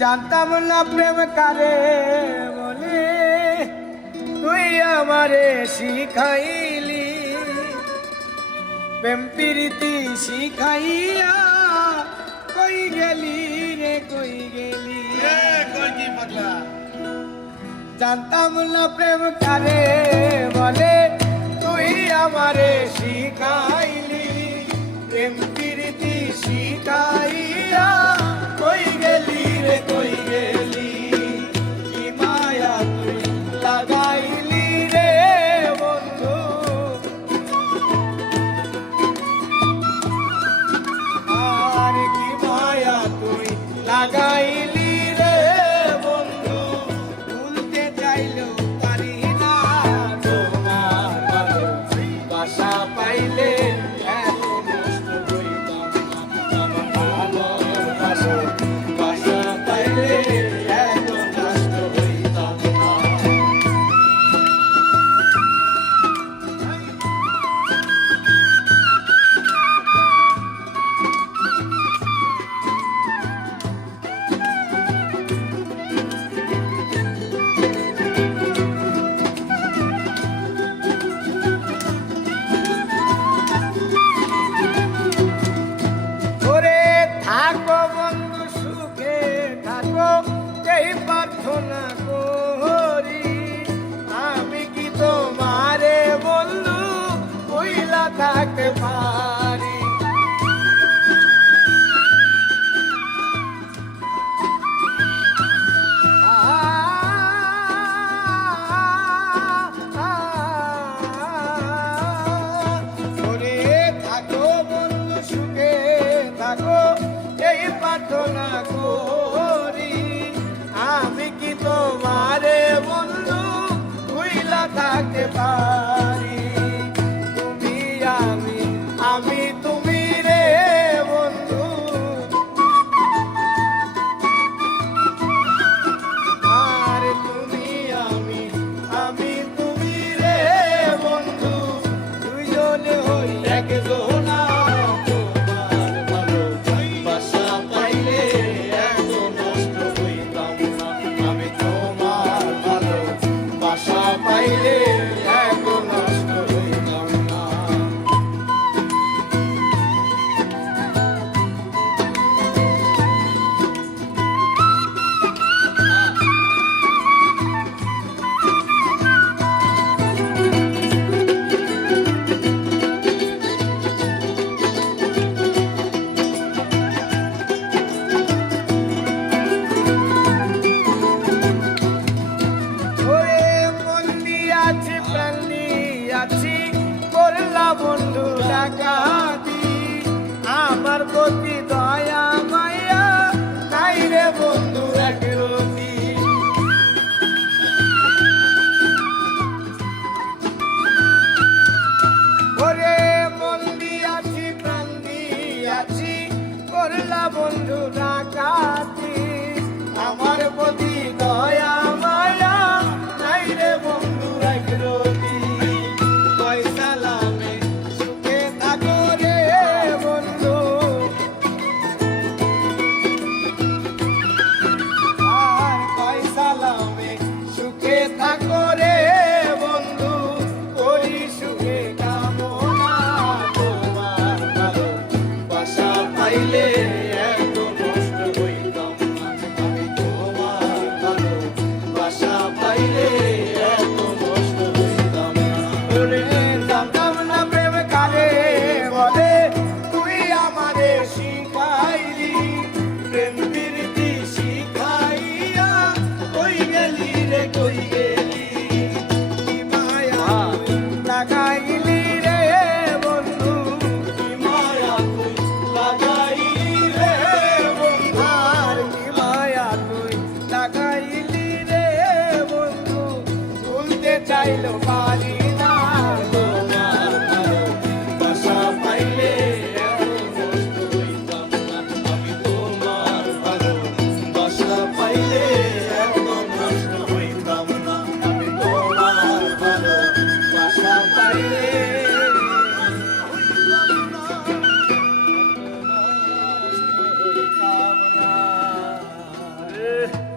জানতাম না প্রেম কারে বলে, তুই আমারে শিখাইলি। প্রেম প্রীতি শিখাইয়া কই গেলি রে কই গেলি। জানতাম না প্রেম কারে বলে, তুই আমারে শিখাইলি। প্রেম প্রীতি শিখাইয়া কই গেলি রে কই গেলি। কি মায়া তুই লাগাইলি রে বন্ধু, আর কি মায়া তুই লাগাইলি রে বন্ধু। ভুলতে চাইলেও পারি না তোমার ভালোবাসা পাইলে। থাকো বন্ধু সুখে থাকো, এই প্রার্থনা করি। আমি কি তোমারে বন্ধু ভুইলা থাকতে পারি। থাকো বন্ধু সুখে থাকো, এই প্রার্থনা করি। আমি কি তোমারে বন্ধু ভুইলা থাকতে পারি। তুমি আমি রে